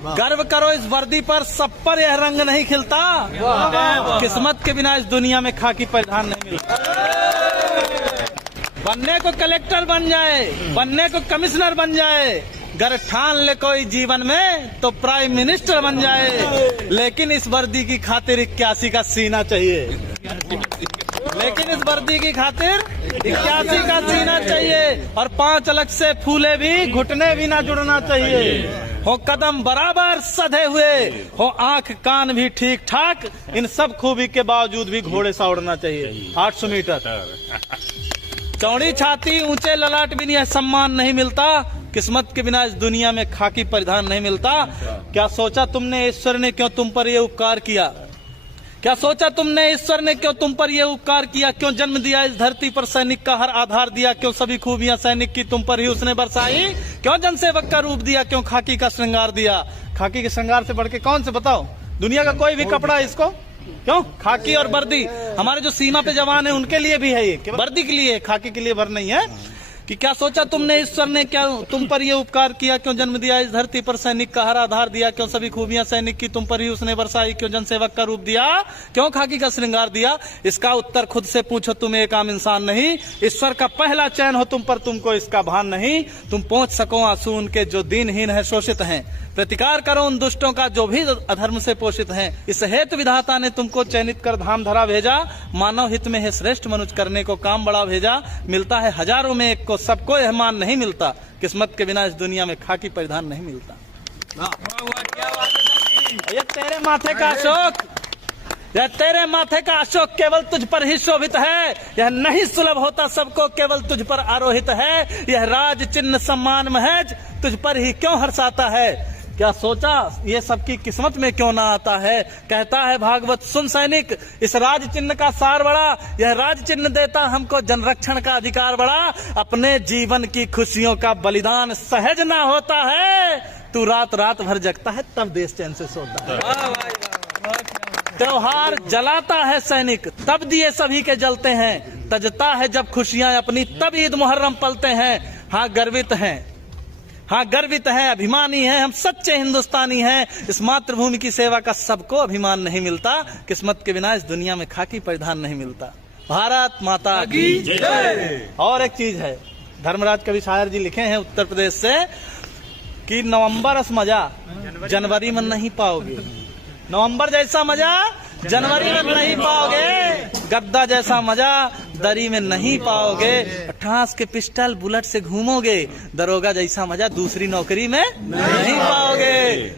गर्व करो इस वर्दी पर, सब पर यह रंग नहीं खिलता। किस्मत के बिना इस दुनिया में खाकी परिधान नहीं मिलता। बनने को कलेक्टर बन जाए, बनने को कमिश्नर बन जाए, गर ठान ले कोई जीवन में तो प्राइम मिनिस्टर बन जाए। लेकिन इस वर्दी की खातिर 81 का सीना चाहिए। लेकिन इस वर्दी की खातिर 81 का सीना चाहिए। और 5 अलग से फूले भी, घुटने भी ना जुड़ना चाहिए। हो कदम बराबर सधे हुए, हो आंख कान भी ठीक ठाक, इन सब खूबी के बावजूद भी घोड़े सा उड़ना चाहिए। 800 मीटर चौड़ी छाती, ऊंचे ललाट भी यह सम्मान नहीं मिलता। किस्मत के बिना इस दुनिया में खाकी परिधान नहीं मिलता। क्या सोचा तुमने ईश्वर ने क्यों तुम पर यह उपकार किया? क्या सोचा तुमने ईश्वर ने क्यों तुम पर यह उपकार किया? क्यों जन्म दिया इस धरती पर सैनिक का हर आधार दिया? क्यों सभी खूबियां सैनिक की तुम पर ही उसने बरसाई? क्यों जनसेवक का रूप दिया? क्यों खाकी का श्रृंगार दिया? खाकी के श्रृंगार से बढ़ के कौन से बताओ? दुनिया का कोई भी कपड़ा इसको क्यों? खाकी और वर्दी हमारे जो सीमा पे जवान है उनके लिए भी है, ये वर्दी के लिए, खाकी के लिए भर नहीं है। कि क्या सोचा तुमने ईश्वर ने क्या तुम पर ये उपकार किया? क्यों जन्म दिया इस धरती पर सैनिक का हर आधार दिया? क्यों सभी खूबियां सैनिक की तुम पर ही उसने बरसाई? क्यों जनसेवक का रूप दिया? क्यों खाकी का श्रृंगार दिया? इसका उत्तर खुद से पूछो, तुम एक आम इंसान नहीं। ईश्वर का पहला चयन हो तुम पर, तुमको इसका भान नहीं। तुम पहुंच सको आंसू उनके जो दीनहीन है, शोषित हैं। प्रतिकार करो उन दुष्टों का जो भी अधर्म से पोषित हैं। इस हेतु विधाता ने तुमको चयनित कर धाम धरा भेजा। मानव हित में है श्रेष्ठ मनुष्य करने को काम बड़ा भेजा। मिलता है हजारों में एक को, सबको यह मान नहीं मिलता। किस्मत के बिना इस दुनिया में खाकी परिधान नहीं मिलता। ये तेरे माथे का अशोक, यह तेरे माथे का अशोक केवल तुझ पर ही शोभित है। यह नहीं सुलभ होता सबको, केवल तुझ पर आरोहित है। यह राज चिन्ह सम्मान महज तुझ पर ही क्यों हर्षाता है? क्या सोचा ये सबकी किस्मत में क्यों ना आता है? कहता है भागवत सुन सैनिक, इस राज चिन्ह का सार बड़ा। यह राज चिन्ह देता हमको जनरक्षण का अधिकार बड़ा। अपने जीवन की खुशियों का बलिदान सहज ना होता है। तू रात रात भर जगता है तब देश चैन से सोता है। त्योहार जलाता है सैनिक तब दिए सभी के जलते हैं। तजता है जब खुशियां अपनी तब ईद मुहर्रम पलते हैं। हाँ गर्वित हैं, हाँ गर्वित है, अभिमानी है, हम सच्चे हिंदुस्तानी हैं। इस मातृभूमि की सेवा का सबको अभिमान नहीं मिलता। किस्मत के बिना इस दुनिया में खाकी परिधान नहीं मिलता। भारत माता की जय। और एक चीज है, धर्मराज कवि शायर जी लिखे हैं उत्तर प्रदेश से कि नवंबर रस मजा जनवरी में नहीं पाओगे। नवंबर जैसा मजा जनवरी में नहीं पाओगे। गद्दा जैसा मजा दरी में नहीं पाओगे। ठास के पिस्टल बुलेट से घूमोगे। दरोगा जैसा मजा दूसरी नौकरी में नहीं पाओगे।